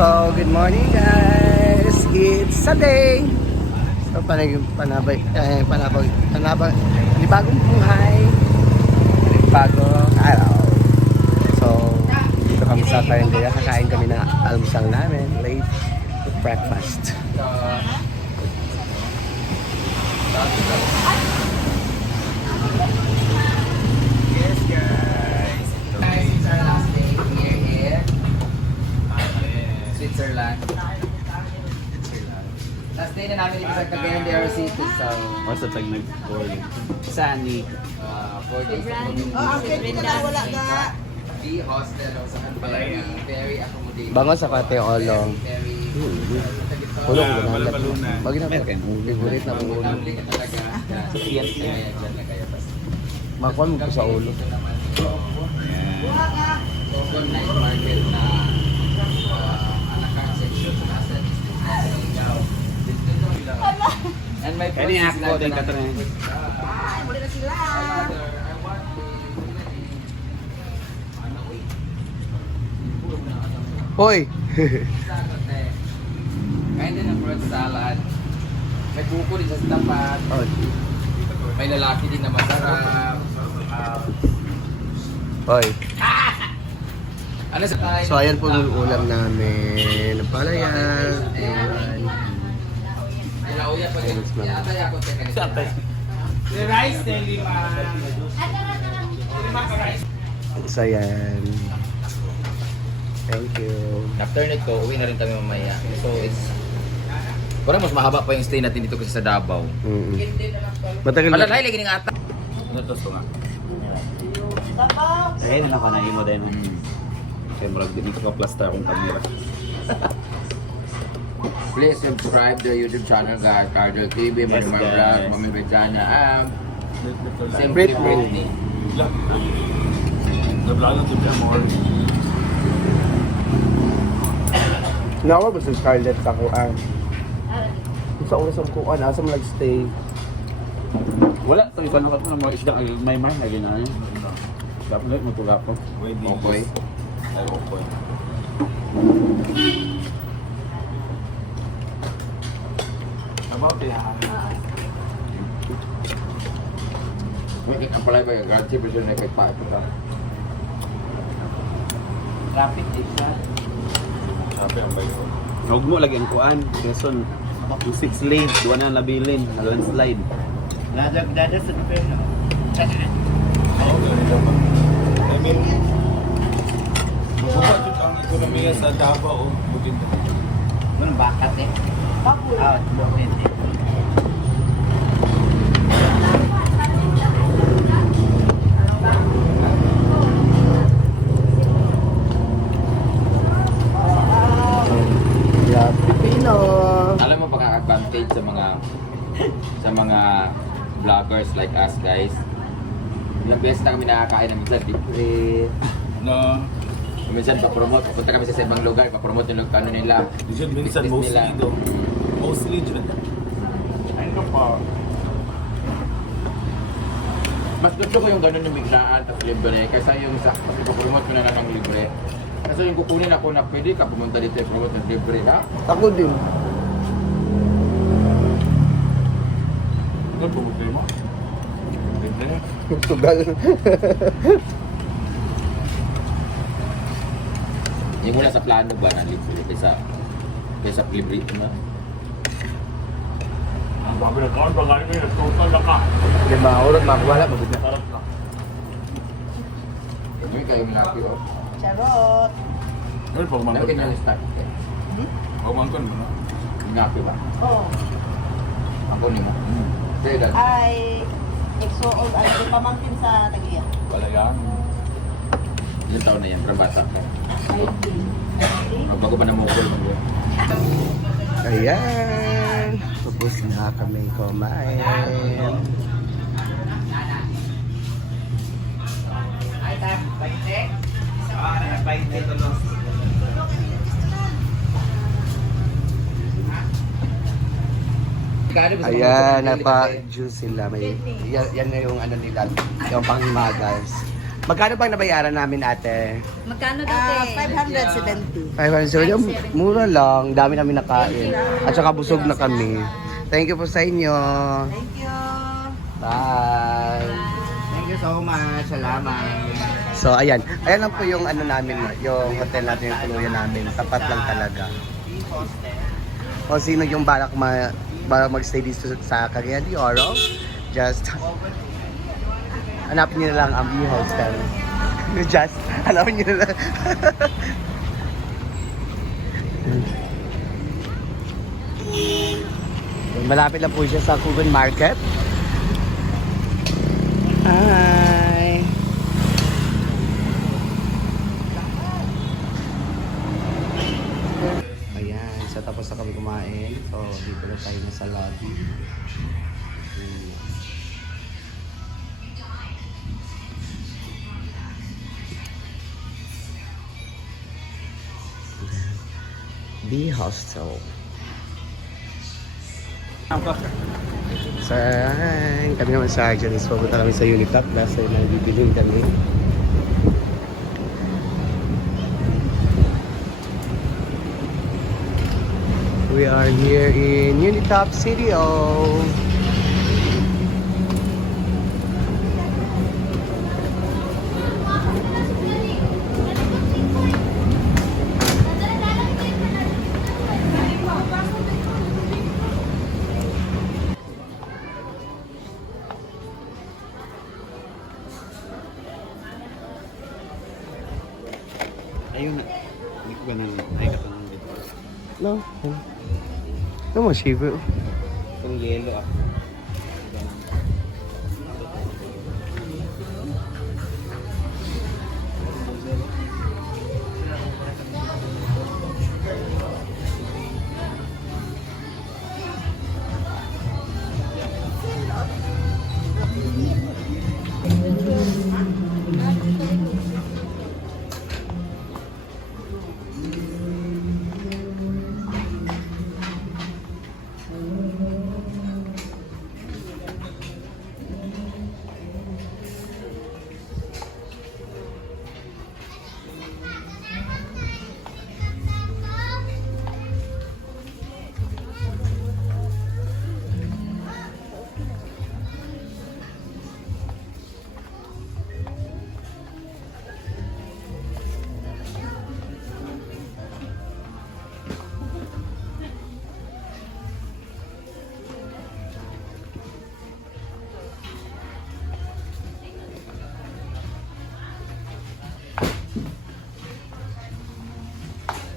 So, good morning guys! It's Sunday! So, panibagong buhay, panibagong araw. So, dito kami sa Carinderia, kakain kami na almusal namin, late breakfast. Yes, guys. It's our last day here in Switzerland. Last day na namin dito sa Cagayan de Oro City. So, Basta tag nag-call. Sunny. 4 days na wala ka. The hostel also very accommodating. Bango sa Pate Olong. Very Ulong ko na. Baluna. Bagay na ba? Favorite na mong ulong. lovely ka talaga. Yes, Kaya yan na kaya basta. Makuha mo ko sa ulo. Dito naman open night market na anakang section sa nasa and my Kani ako din ka tanan. Hoy! Kain din ng fruit salad. May buko din sa tapat. Oh, May lalaki din na masarap. hoy. Ano sa tayo? So, ayan po yung ulam namin. Palaya. Ayan. Ilauya pa din. Yata ako sa kanila. The rice na lima. So, ayan. Thank you. After nito, uwi na rin kami mamaya. So it's... Parang mas mahaba pa yung stay natin dito kasi sa Davao. Matagal na. Malalay lagi ng ata. Ano to nga? Eh, na ka na imo din. Camera dito ko plaster akong camera. Please subscribe to YouTube channel guys. Cardinal TV, Yes, Marimar guys. Vlog, Mami Regina, Britney. Simply Britney. Nablagan to be more. Nawa ba sa Scarlett sa kuan? Sa oras ang kuan, asa mo nag-stay? Wala to ikan ko na mga isda may mar na ginaya. Dapat na magtula ko. Okay. Ay okay. About Wait, ang palay ba yung garanti pero siya na kay pa ito ta. traffic isa. Sabi ang bayo. Huwag mo lagi ang kuan. Reson. Yung 6 lanes, duwa na labilin. Landslide. Dada sa pera. I mean, mababadyo ang ekonomiya sa Davao o bugin. Ano bakat eh? Ah, bakit eh? Yeah, Pipino. Alam mo pagka-advantage sa mga vloggers like us guys. Ilang beses na kami nakakain ng minsan libre. Na, Minsan pa-promote, pupunta kami sa ibang lugar, pa-promote yung ano nila. dyan minsan business mostly nila. do. Mostly dyan. Ayun ka pa. Mas gusto ko yung ganun yung biglaan tapos libre kaysa yung sa kasi pa-promote ko na lang ng libre. Kasi yung kukunin ako na pwede ka pumunta dito yung promote ng libre ha. Ako din. Ano po mo? Libre. Tugal. Hindi mo na sa plano ba ng libre kaysa libre ito na. Ang bago na kaon pa galing ngayon, total na ka. Di ba? Urot makuwala. Mabit na. Sarap na. Hindi kayo happy o. Charot! Ngayon, Lagi pagmangkon na na. yung start. Pagmangkon mo na. Happy ba? Oh, Ako ni mo. Sa'yo dad. ay nagsuod ay di pamangkin sa Tagiya. Wala yan. Ilang taon na yan, pero bata ka. Ay, Bago pa namukol mo. Ayan. Tapos na kami kumain. Ayan, napa-juice sila. May, yan na yung ano nila, yung panghimagas. Magkano bang nabayaran namin, ate? Magkano dati? 570. 500. Mura lang. Dami namin nakain. At saka busog na kami. Thank you po sa inyo. Thank you. Bye. Thank you so much. Salamat. So, ayan. Ayan lang po yung ano namin, yung hotel natin, yung tuluyan namin. Tapat lang talaga. O sino yung balak magstay dito sa Cagayan de Oro, just hanapin niyo na lang ang B-Hostel. Just hanapin niyo na lang. Malapit lang po siya sa Cuban Market. Hi! Ayan, so tapos na kami kumain. So, dito na tayo na sa lobby. B-Hostel. So, ayan, kami naman sa Argentines. Pupunta kami sa Unitop. Nasa nagbibiling kami. We are here in Unitop City. Ayun na. Hindi ko ganun. Ay, katanong dito. No. No mo, Shibu. Itong yelo ah.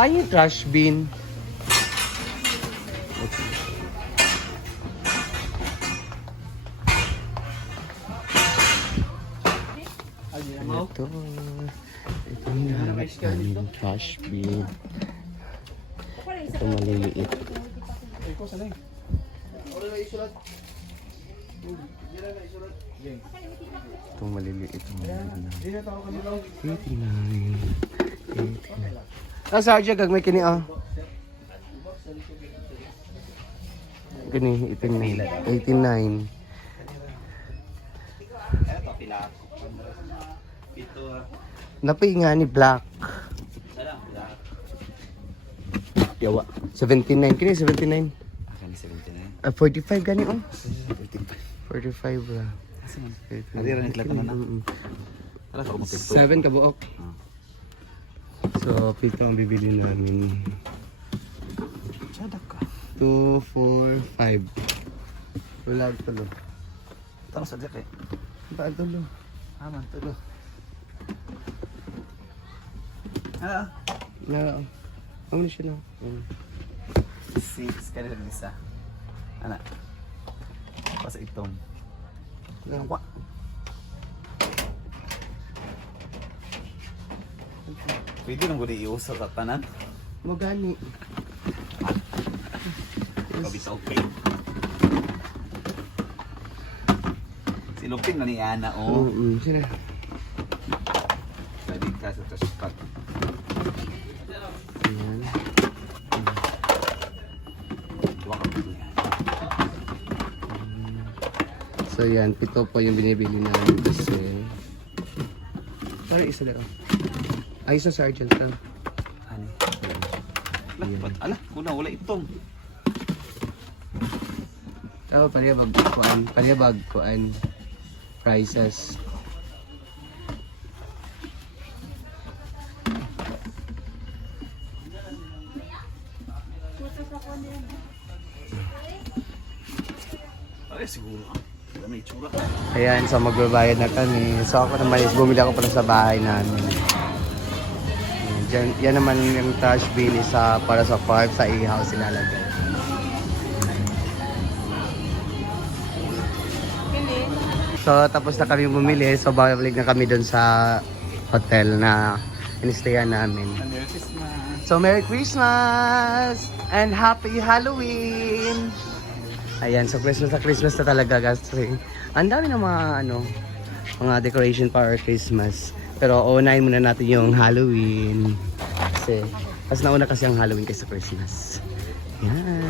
Ay, yung trash bin. Ito. Ito yung hanap namin trash bin. Ito maliliit. Ito maliliit. 89. Ah, Sarja, gagmay kini ah. Gani, ito yung 89. Eto, pila. Pito ah. Napay nga ni Black. Salang, pila. Yawa. 79. Kini 79. Akan 79. 45 gani oh. 45. 45 lang. Nadira na itlatan na na. Wala ka umapit to. 7 ka buok. So, pito ang bibili namin. Sadak ka. 2, 4, 5. Wala tulo. Tara sa dek eh. Ba tulo? Aman, tulo. Ah, Na. Ano siya na? 6 kanila ng isa. Ana. Pas itong. Nawa. Pwede nang gudi iusa sa tanan. Magani. Kabisa okay. Si Lupin na ni Ana oh. Sila. Tadi ka sa spot. Ayan. Dua ka pito yan. So yan, pito po yung binibili namin kasi Sorry, isa lang. Ay, isa sergeant na. Ano? Ala, kuna wala itong. Oh, panibag kuan. Prices. Ay, siguro. Wala na itsura. Ayan, so magbabayad na kami. So ako naman is bumili ako pala sa bahay namin. Yan naman yung trash bin is para sa farm, sa e-house ilalagay. So tapos na kami bumili, so babalik na kami dun sa hotel na inistayan namin. Merry Christmas. So Merry Christmas and Happy Halloween! Ayan, so Christmas na talaga guys. Ang dami ng mga decoration para Christmas. Pero unahin muna natin yung Halloween. Kasi, nauna kasi ang Halloween kaysa Christmas. Yan.